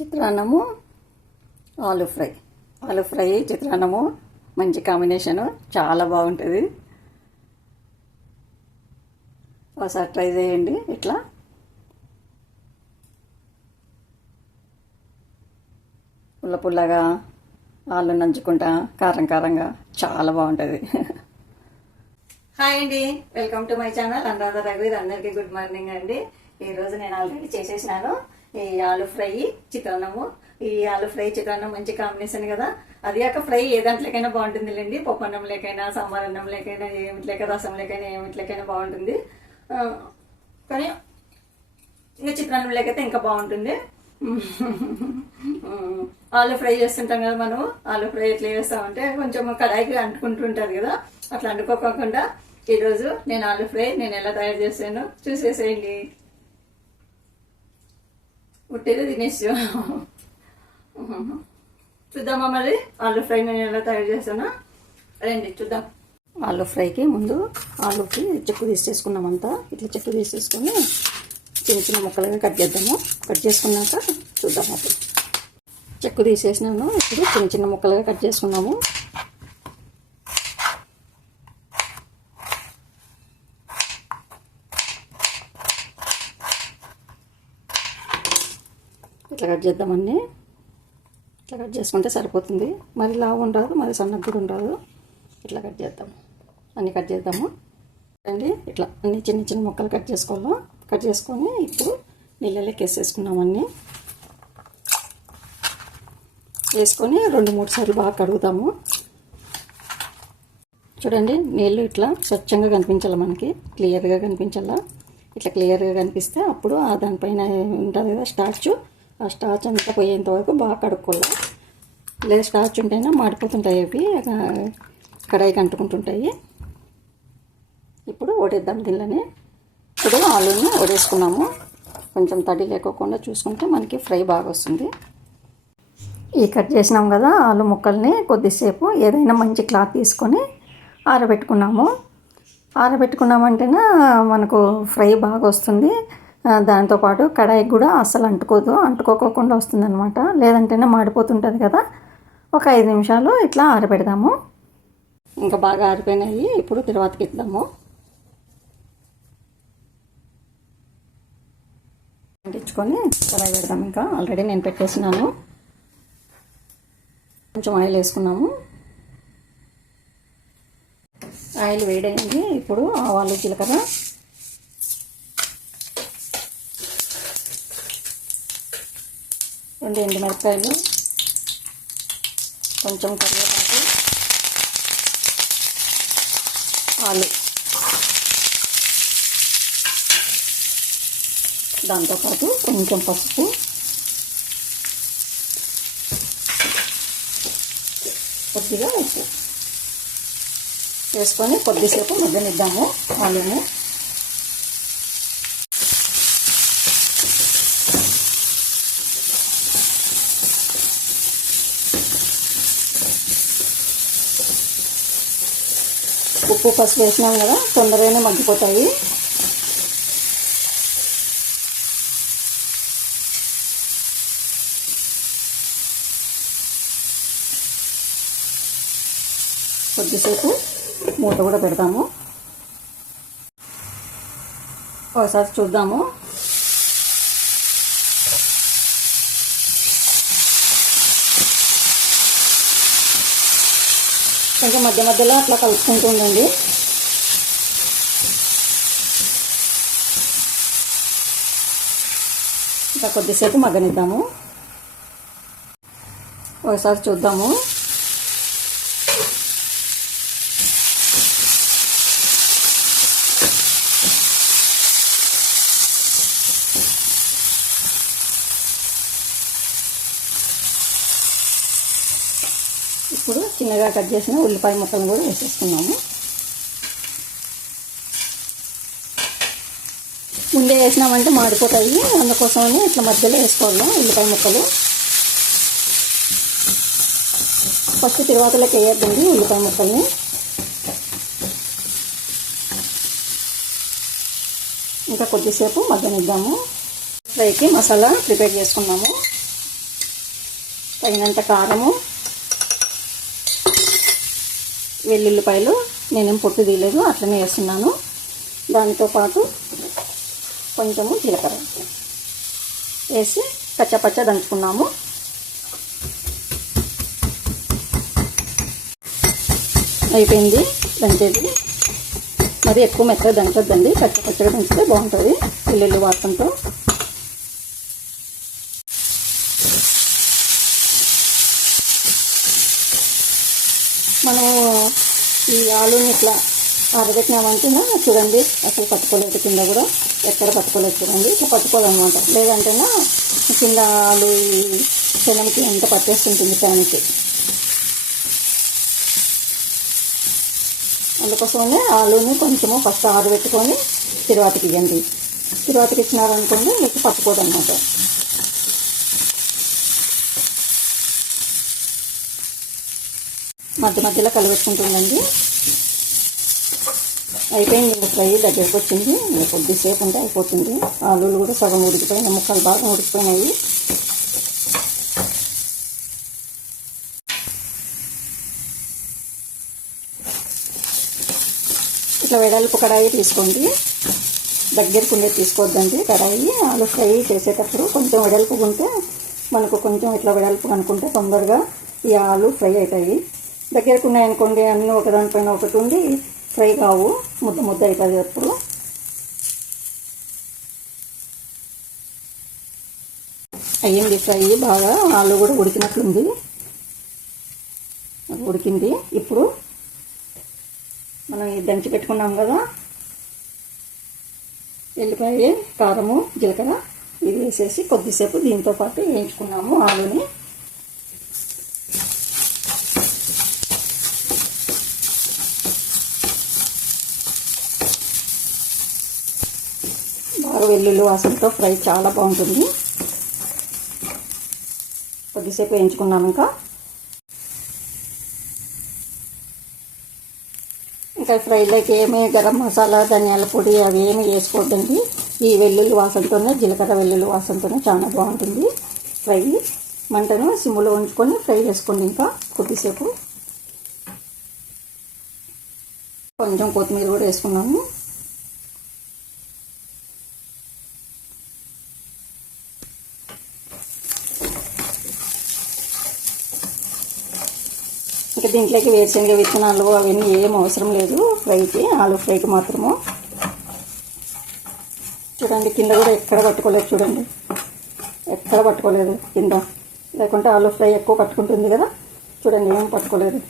చిత్రాన్నము ఆలు ఫ్రై. ఆలు ఫ్రై చిత్రాన్నము మంచి కాంబినేషను. చాలా బాగుంటుంది. ఒకసారి ట్రై చేయండి. ఇట్లా పుల్ల పుల్లగా ఆలు నంచుకుంటా కారం కారంగా చాలా బాగుంటుంది. హాయ్ అండి. Welcome to my channel. Anuradha Ravi. అందరికీ గుడ్ మార్నింగ్ అండి. ఈ రోజు నేను ఆల్రెడీ చేసేసినాను. ఈ ఆలు ఫ్రై చిత్రాన్నము. ఈ ఆలు ఫ్రై చిత్రాన్నం మంచి కాంబినేషన్ కదా. అది కాక ఫ్రై ఏ దాంట్లోకైనా బాగుంటుంది లేండి పప్పు అన్నం లేకైనా సాంబార్ అన్నం లేకైనా ఏమిట్లేక రసం లేకైనా ఏమిట్లేకైనా బాగుంటుంది. కానీ ఇంకా చిత్రాన్నం లేకైతే ఇంకా బాగుంటుంది. ఆలు ఫ్రై చేస్తుంటాం కదా మనం ఆలు ఫ్రై ఎట్లా చేస్తామంటే కొంచెం కడాయికి అంటుకుంటుంటుంది కదా. అట్లా అంటుకోకుండా ఈరోజు నేను ఆలు ఫ్రై నేను ఎలా తయారు చేసాను చూసేసేయండి. ఉట్టేదే తినేసి చూద్దామా మరి? ఆలు ఫ్రై నేను ఎలా తయారు చేస్తానా? రండి చూద్దాం. ఆలు ఫ్రైకి ముందు ఆలుకి చెక్కు తీసేసుకున్నామంతా ఇట్లా చెక్కు తీసేసుకొని చిన్న చిన్న ముక్కలుగా కట్ చేద్దాము. కట్ చేసుకున్నాక చూద్దాం అప్పుడు. చెక్కు తీసేసినాను. ఇప్పుడు చిన్న చిన్న ముక్కలుగా కట్ చేసుకున్నాము ఇట్లా కట్ చేద్దామన్నీ ఇట్లా కట్ చేసుకుంటే సరిపోతుంది. మరి లావు ఉండదు మరి సన్నగా కూడా ఉండదు. ఇట్లా కట్ చేద్దాం అన్నీ కట్ చేద్దాము. అండి ఇట్లా అన్ని చిన్న చిన్న ముక్కలు కట్ చేసుకోవాలా? కట్ చేసుకొని ఇప్పుడు నీళ్ళలోకి వేసేసుకున్నాం అన్నీ వేసుకొని రెండు మూడు సార్లు బాగా కడుగుతాము చూడండి నీళ్ళు ఇట్లా స్వచ్ఛంగా కనిపించాలి మనకి? క్లియర్గా కనిపించాలా? ఇట్లా క్లియర్గా కనిపిస్తే అప్పుడు ఆ దానిపైన ఉంటుంది కదా స్టార్చ్. ఆ స్టార్చ్ అంతా పోయేంత వరకు బాగా కడుక్కోవాలి. లేదా స్టార్చ్ ఉంటేనే మాడిపోతుంటాయి అవి. కడాయికి అంటుకుంటుంటాయి. ఇప్పుడు వడేద్దాం దీనిలోనే. ఇప్పుడు ఆలూని వడేసుకున్నాము కొంచెం తడి లేకోకుండా చూసుకుంటే మనకి ఫ్రై బాగా వస్తుంది. ఈ కట్ చేసినాం కదా ఆలు ముక్కల్ని కొద్దిసేపు ఏదైనా మంచి క్లాత్ తీసుకొని ఆరబెట్టుకున్నాము. ఆరబెట్టుకున్నామంటేనే మనకు ఫ్రై బాగా వస్తుంది. దాంతోపాటు కడాయికి కూడా అస్సలు అంటుకోదు అంటుకోకుండా వస్తుందనమాట లేదంటేనే మాడిపోతుంటుంది కదా. ఒక ఐదు నిమిషాలు ఇట్లా ఆరబెడదాము. ఇంకా బాగా ఆరిపోయినాయి. ఇప్పుడు తర్వాతకి ఇద్దాము అంటించుకొని కడాయి పెడదాం ఇంకా. ఆల్రెడీ నేను పెట్టేసినాను. కొంచెం ఆయిల్ వేసుకున్నాము. ఆయిల్ వేడైంది. ఇప్పుడు ఆవాలు జీలకర్ర రెండు ఎండుమిరపకాయలు కొంచెం కరివేపాకు ఆలు. దాంతోపాటు కొంచెం పసుపు. కొద్దిగా ఉప్పు. వేసుకొని కొద్దిసేపు మగ్గనిద్దాము ఆలుని. ఉప్పు పసుపు వేసినాం కదా తొందరగానే మగ్గిపోతాయి. కొద్దిసేపు మూత కూడా పెడతాము. ఒకసారి చూద్దాము. కొంచెం మధ్య మధ్యలో అట్లా కలుపుకుంటూ ఉండండి. ఇంకా కొద్దిసేపు మగ్గనిద్దాము. ఒకసారి చూద్దాము. ఇప్పుడు చిన్నగా కట్ చేసిన ఉల్లిపాయ ముక్కలు కూడా వేసేసుకున్నాము. ముందే వేసినామంటే మాడిపోతాయి. అందుకోసమని ఇట్లా మధ్యలో వేసుకోవాలి ఉల్లిపాయ ముక్కలు. ఫస్ట్ తిరువాతలోకి వేయద్దండి ఉల్లిపాయ ముక్కల్ని. ఇంకా కొద్దిసేపు మగ్గనిద్దాము. ఫ్రైకి మసాలా ప్రిపేర్ చేసుకున్నాము. తగినంత కారము. వెల్లుల్లిపాయలు నేనేం పొట్టు తీయలేదు అట్లనే వేస్తున్నాను. దానితో పాటు కొంచెము జీలకర్ర వేసి పచ్చపచ్చ దంచుకున్నాము. అయిపోయింది దంచేది. మరి ఎక్కువ మెత్తగా దంచొద్దండి పచ్చ పచ్చగా దంచితే బాగుంటుంది వెల్లుల్లి వాసనతో మనము ఈ ఆలుని ఇట్లా ఆరబెట్టినామంటే చూడండి అసలు పట్టుకోలేదు కింద కూడా. ఎక్కడ పట్టుకోలేదు చూడండి ఇట్లా పట్టుకోదనమాట. లేదంటేనా కింద ఆలు శనంకి ఎంత పట్టేస్తుంటుంది ప్యాన్కి అందుకోసమనే ఆలుని కొంచెము ఫస్ట్ ఆరబెట్టుకొని తిరువాతికి ఇవ్వండి తిరువాతికి ఇచ్చినారనుకోండి మీకు పట్టుకోదన్నమాట మధ్య మధ్యలో కలిపెట్టుకుంటుందండి అయిపోయింది ఇంకా ఫ్రై దగ్గరకు వచ్చింది. కొద్దిసేపు ఉంటే అయిపోతుంది. ఆలులు కూడా సగం ఉడికిపోయినాయి. ముక్కలు బాగా ఉడికిపోయినాయి. ఇట్లా వెడల్పు కడాయి తీసుకోండి. దగ్గరకు ఉండే తీసుకోవద్దండి కడాయి. ఆలు ఫ్రై చేసేటప్పుడు కొంచెం వెడల్పు ఉంటే మనకు కొంచెం ఇట్లా వెడల్పు అనుకుంటే తొందరగా ఈ ఆలు ఫ్రై అవుతాయి. దగ్గరకు ఉన్నాయనుకోండి అన్నీ ఒకదానిపైన ఒకటి ఉండి ఫ్రై కావు ముద్ద ముద్ద అవుతుంది అప్పుడు అయ్యింది ఫ్రై బాగా ఆలు కూడా ఉడికినట్లుంది. ఉడికింది. ఇప్పుడు మనం దంచి పెట్టుకున్నాం కదా ఎల్లిపాయ కారము జీలకర్ర ఇది వేసేసి కొద్దిసేపు దీంతో పాటు వేయించుకున్నాము ఆలుని బాగా వెల్లుల్లి వాసనతో ఫ్రై చాలా బాగుంటుంది. కొద్దిసేపు వేయించుకున్నాం ఇంకా. ఇంకా ఫ్రైలోకి ఏమీ గరం మసాలా ధనియాల పొడి అవి ఏమి వేసుకోవద్దండి. ఈ వెల్లుల్లి వాసనతోనే జీలకర్ర వెల్లుల్లి వాసనతోనే చాలా బాగుంటుంది ఫ్రై. మంటను సిమ్లో ఉంచుకొని ఫ్రై చేసుకోండి ఇంకా కొద్దిసేపు. కొంచెం కొత్తిమీర కూడా వేసుకున్నాము. దీంట్లోకి వేరుశనగ విత్తనాలు అవన్నీ ఏం అవసరం లేదు. ఫ్రైకి ఆలు ఫ్రైకి మాత్రము. చూడండి కింద కూడా ఎక్కడ పట్టుకోలేదు చూడండి. ఎక్కడ పట్టుకోలేదు కింద. లేకుంటే ఆలు ఫ్రై ఎక్కువ పట్టుకుంటుంది కదా. చూడండి ఏం పట్టుకోలేదు.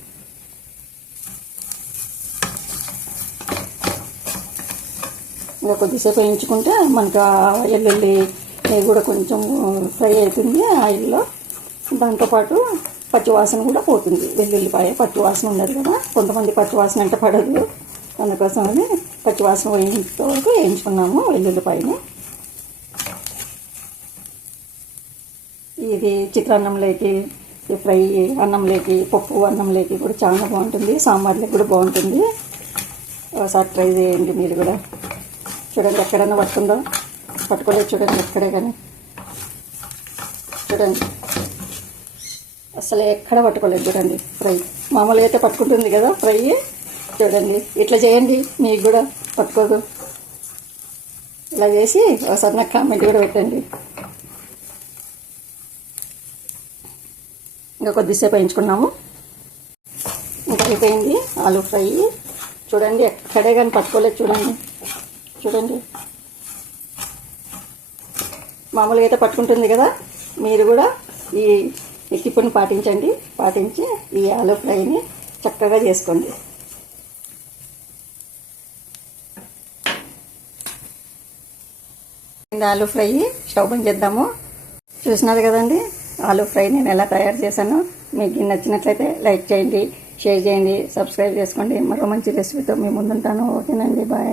ఇంకా కొద్దిసేపు వేయించుకుంటే మనకు ఎల్లుల్లి కూడా కొంచెం ఫ్రై అవుతుంది ఆయిల్లో. దాంతోపాటు పచ్చివాసన కూడా పోతుంది. వెల్లుల్లిపాయ పచ్చివాసన ఉండదు కదా. కొంతమంది పచ్చివాసన అంటే పడదు. అందుకోసమని పచ్చివాసన వేయించే వరకు వేయించుకున్నాము వెల్లుల్లిపాయని. ఇది చిత్రాన్నంలోకి ఫ్రై అన్నంలోకి పప్పు అన్నంలోకి కూడా చాలా బాగుంటుంది. సాంబార్లోకి కూడా బాగుంటుంది. ఒకసారి ట్రై చేయండి మీరు కూడా. చూడండి ఎక్కడైనా పడుతుందో పట్టుకోలేదు చూడండి ఎక్కడే కానీ. చూడండి. అసలు ఎక్కడ పట్టుకోలేదు చూడండి ఫ్రై. మామూలుగా అయితే పట్టుకుంటుంది కదా ఫ్రై. చూడండి ఇట్లా చేయండి మీకు కూడా పట్టుకోదు. ఇలా చేసి ఒకసారి నాకు కామెంట్ కూడా పెట్టండి. ఇంకా కొద్దిసేపు వేయించుకున్నాము. ఇంకా అయిపోయింది ఆలు ఫ్రై. చూడండి ఎక్కడే కానీ పట్టుకోలేదు చూడండి. చూడండి. మామూలుగా అయితే పట్టుకుంటుంది కదా మీరు కూడా ఈ ఈ టిప్పుని పాటించండి. పాటించి ఈ ఆలు ఫ్రైని చక్కగా చేసుకోండి. ఆలు ఫ్రై స్టవ్ బంద్ చేద్దాము. చూసినారు కదండి? ఆలు ఫ్రై నేను ఎలా తయారు చేశాను. మీకు నచ్చినట్లయితే లైక్ చేయండి షేర్ చేయండి సబ్స్క్రైబ్ చేసుకోండి. మరో మంచి రెసిపీతో మీ ముందుంటాను. ఓకేనండి బాయ్.